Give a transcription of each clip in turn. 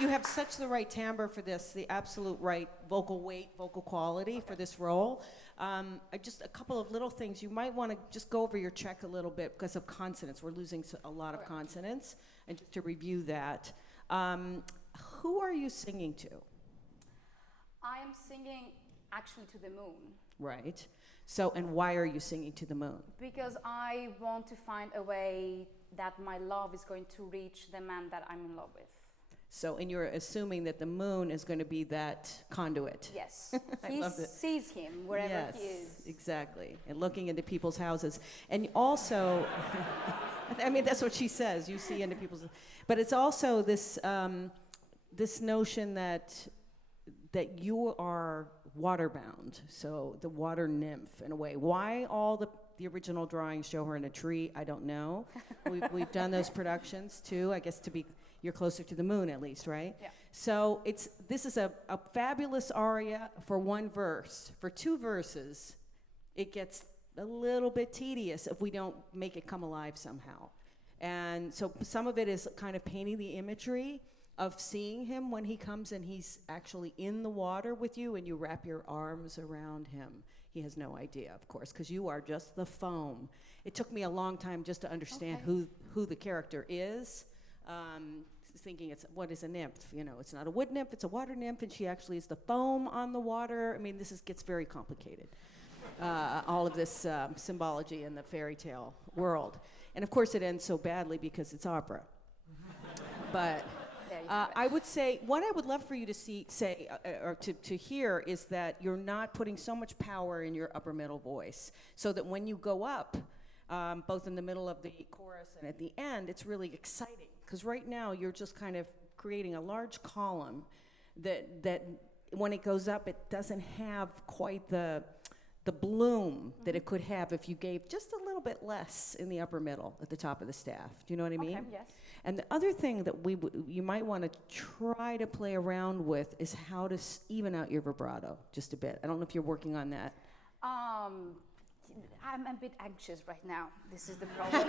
you have such the right timbre for this, the absolute right vocal weight, vocal quality for this role. Just a couple of little things. You might want to just go over your check a little bit because of consonants. We're losing a lot of consonants. And just to review that, who are you singing to? I am singing actually to the moon. Right. So, and why are you singing to the moon? Because I want to find a way that my love is going to reach the man that I'm in love with. So, and you're assuming that the moon is going to be that conduit. Yes. He sees him wherever he is. Exactly. And looking into people's houses. And also, I mean, that's what she says. You see into people's, but it's also this, this notion that you are water-bound, so the water nymph in a way. Why all the original drawings show her in a tree, I don't know. We've done those productions too, I guess you're closer to the moon at least, right? Yeah. So this is a fabulous aria for one verse. For two verses, it gets a little bit tedious if we don't make it come alive somehow. And so some of it is kind of painting the imagery of seeing him when he comes and he's actually in the water with you and you wrap your arms around him. He has no idea, of course, because you are just the foam. It took me a long time just to understand who the character is. Thinking what is a nymph? You know, it's not a wood nymph, it's a water nymph, and she actually is the foam on the water. I mean, gets very complicated. All of this symbology in the fairy tale world. And of course it ends so badly because it's opera. But I would say, what I would love for you to say, or to hear, is that you're not putting so much power in your upper middle voice, so that when you go up, both in the middle of the chorus and at the end, it's really exciting. Because right now, you're just kind of creating a large column that when it goes up, it doesn't have quite the bloom that it could have if you gave just a little bit less in the upper middle at the top of the staff. Do you know what I mean? Okay, yes. And the other thing that you might want to try to play around with is how to even out your vibrato just a bit. I don't know if you're working on that. I'm a bit anxious right now. This is the problem.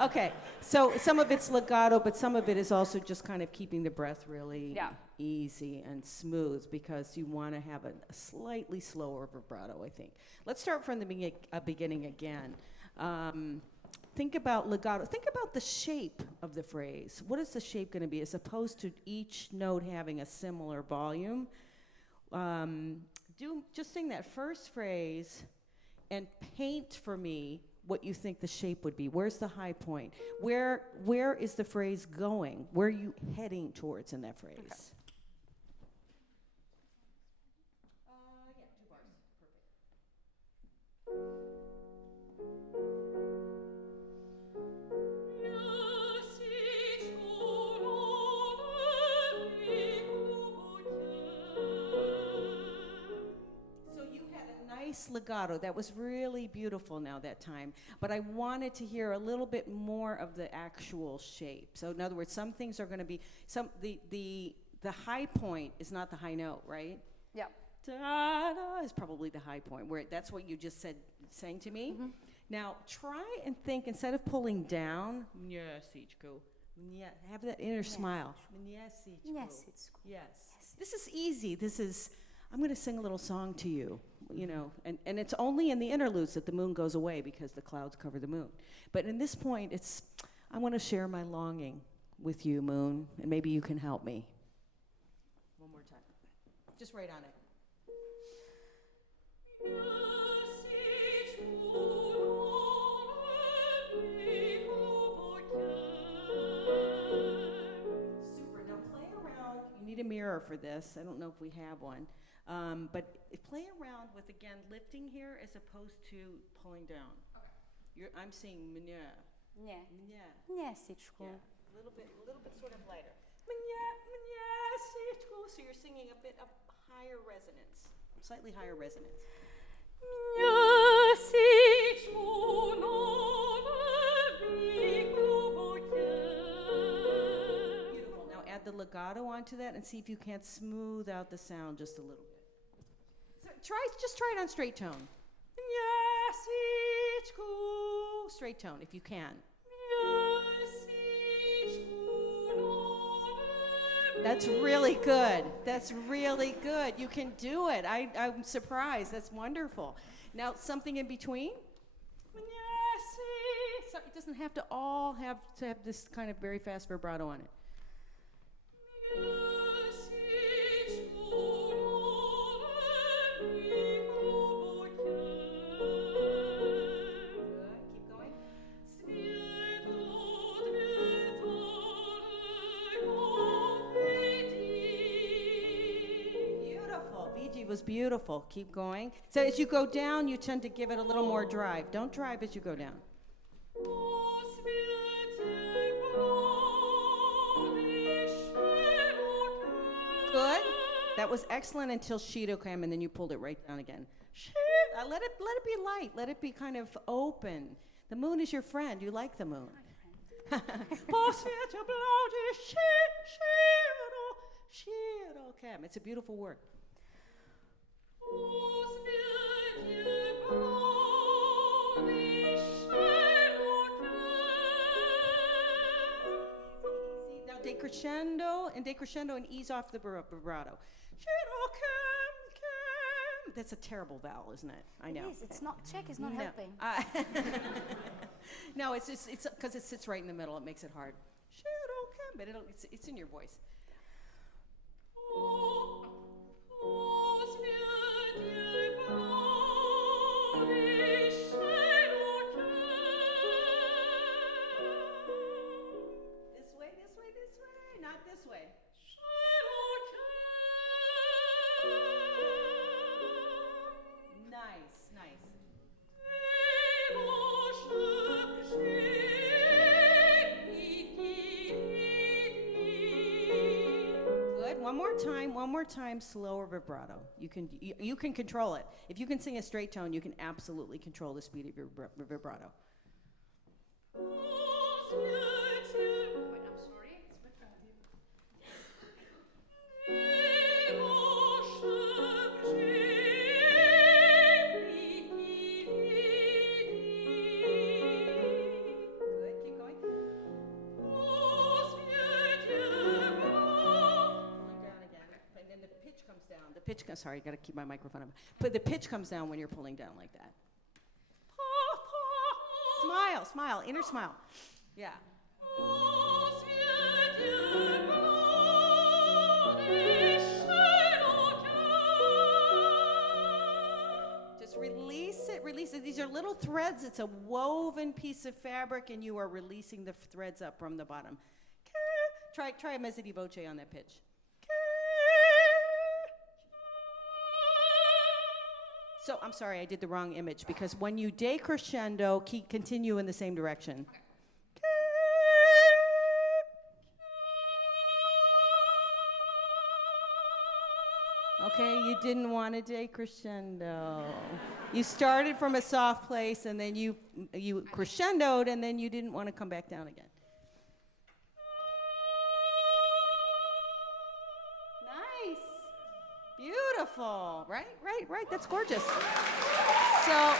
Okay, so some of it's legato, but some of it is also just kind of keeping the breath really easy and smooth, because you want to have a slightly slower vibrato, I think. Let's start from the beginning again. Think about legato. Think about the shape of the phrase. What is the shape going to be, as opposed to each note having a similar volume? Just sing that first phrase and paint for me what you think the shape would be. Where's the high point? Where is the phrase going? Where are you heading towards in that phrase? Okay. Yeah, 2 bars. Perfect. Legato. That was really beautiful now that time, but I wanted to hear a little bit more of the actual shape. So in other words, some things are going to be the high point is not the high note, right? Yeah. Da-da is probably the high point, where that's what you just sang to me. Mm-hmm. Now try and think, instead of pulling down, have that inner smile. Yes. This is easy. I'm going to sing a little song to you, and it's only in the interludes that the moon goes away because the clouds cover the moon. But in this point, I want to share my longing with you, moon, and maybe you can help me. One more time. Just write on it. Super. Now play around. You need a mirror for this. I don't know if we have one. But play around with, again, lifting here as opposed to pulling down. Okay. I'm seeing mnya. Yeah. Yeah. A little bit sort of lighter. So you're singing a bit of higher resonance, slightly higher resonance. Beautiful. Now add the legato onto that and see if you can't smooth out the sound just a little bit. So just try it on straight tone. Straight tone, if you can. Beautiful. That's really good. That's really good. You can do it. I'm surprised. That's wonderful. Now, something in between? So it doesn't have to all have this kind of very fast vibrato on it. Was beautiful. Keep going. So as you go down, you tend to give it a little more drive. Don't drive as you go down. Good. That was excellent until Shido came, and then you pulled it right down again. Let it be light. Let it be kind of open. The moon is your friend. You like the moon. It's a beautiful word. Now decrescendo and ease off the vibrato. That's a terrible vowel, isn't it? I know. It is. It's not Czech. It's not helping. No, it's because it sits right in the middle. It makes it hard. But it's in your voice. One more time, slower vibrato. You can control it. If you can sing a straight tone, you can absolutely control the speed of your vibrato. Wait, I'm sorry. Good, keep going. Sorry, I gotta keep my microphone up. But the pitch comes down when you're pulling down like that. Smile, inner smile. Yeah. Just release it. These are little threads. It's a woven piece of fabric, and you are releasing the threads up from the bottom. Try a mezzo di voce on that pitch. So I'm sorry, I did the wrong image, because when you decrescendo, continue in the same direction. Okay, you didn't want to decrescendo. You started from a soft place, and then you crescendoed, and then you didn't want to come back down again. Beautiful, right? That's gorgeous. So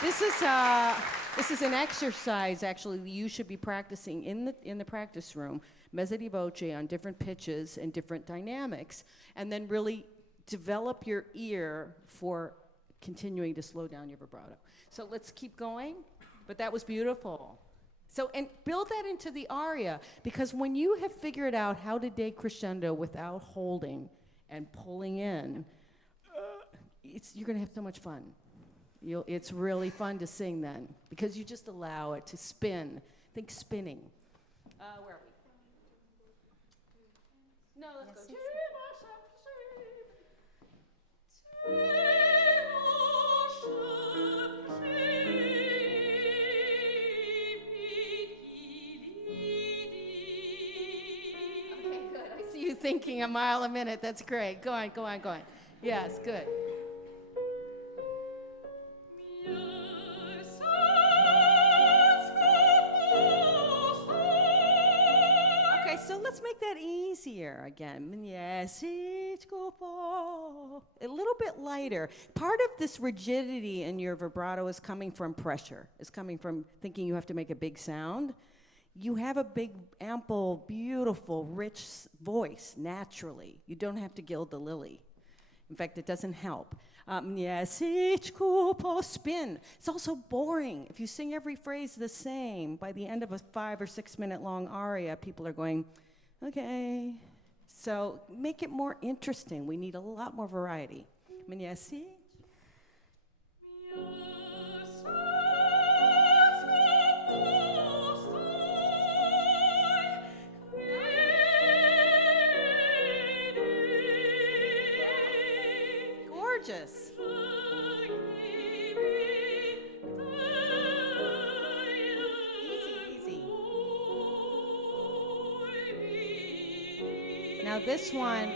this is an exercise actually you should be practicing in the practice room, mezzo di voce on different pitches and different dynamics, and then really develop your ear for continuing to slow down your vibrato. So let's keep going. But that was beautiful. So, and build that into the aria, because when you have figured out how to decrescendo without holding and pulling in, you're going to have so much fun. It's really fun to sing then, because you just allow it to spin. Think spinning. Where are we? No, let's go. Okay, good. I see you thinking a mile a minute. That's great. Go on. Yes, good. So let's make that easier again. Yes, a little bit lighter. Part of this rigidity in your vibrato is coming from pressure. It's coming from thinking you have to make a big sound. you have a big, ample, beautiful, rich voice naturally. You don't have to gild the lily. In fact, it doesn't help. Spin. It's also boring. If you sing every phrase the same, by the end of a 5 or 6 minute long aria, people are going, okay. So make it more interesting. We need a lot more variety. Gorgeous. Easy. Now this one,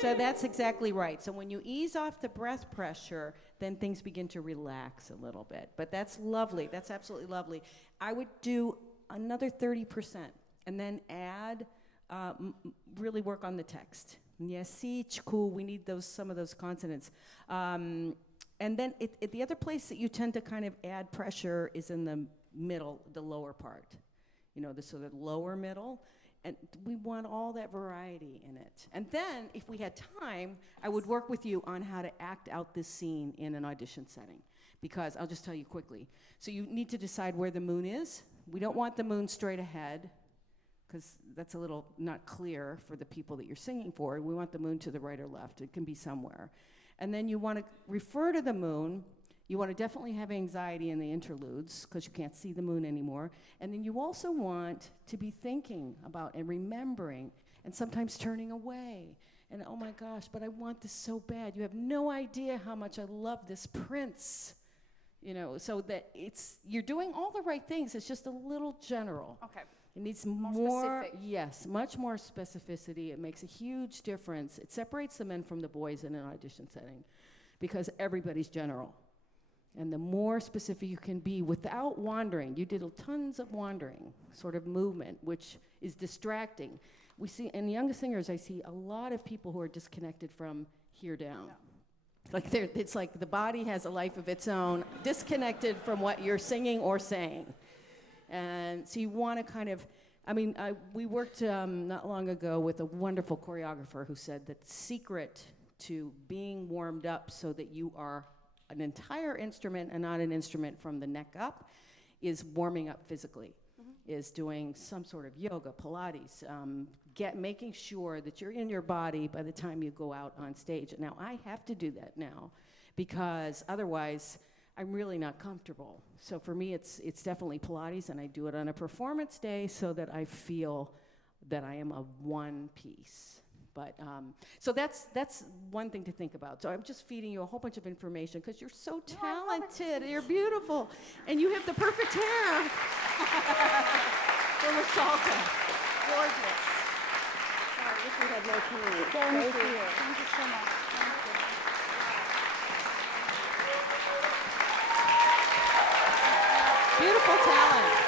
So that's exactly right. So when you ease off the breath pressure, then things begin to relax a little bit. But that's lovely. That's absolutely lovely. I would do another 30% and then add, really work on the text. We need some of those consonants. And then the other place that you tend to kind of add pressure is in the middle, the lower part. The sort of lower middle. And we want all that variety in it. And then, if we had time, I would work with you on how to act out this scene in an audition setting. Because I'll just tell you quickly. So you need to decide where the moon is. We don't want the moon straight ahead, because that's a little not clear for the people that you're singing for. We want the moon to the right or left. It can be somewhere. And then you want to refer to the moon. You want to definitely have anxiety in the interludes, because you can't see the moon anymore. And then you also want to be thinking about and remembering and sometimes turning away. And oh my gosh, but I want this so bad. You have no idea how much I love this prince. So that you're doing all the right things. It's just a little general. Okay. It needs more specific. Yes, much more specificity. It makes a huge difference. It separates the men from the boys in an audition setting, because everybody's general. And the more specific you can be without wandering, you did tons of wandering, sort of movement, which is distracting. We see, in young singers, I see a lot of people who are disconnected from here down. Yeah. It's like the body has a life of its own, disconnected from what you're singing or saying. And so you want to kind of, we worked not long ago with a wonderful choreographer who said that the secret to being warmed up so that you are an entire instrument and not an instrument from the neck up is warming up physically, is doing some sort of yoga, Pilates, making sure that you're in your body by the time you go out on stage. Now, I have to do that now, because otherwise I'm really not comfortable. So for me, it's definitely Pilates, and I do it on a performance day so that I feel that I am of one piece. But, so that's one thing to think about. So I'm just feeding you a whole bunch of information, because you're so talented, you're beautiful, and you have the perfect hair. For Rusalka. Gorgeous. I wish we had more time. Thank you. Thank you so much. Thank you. Beautiful talent.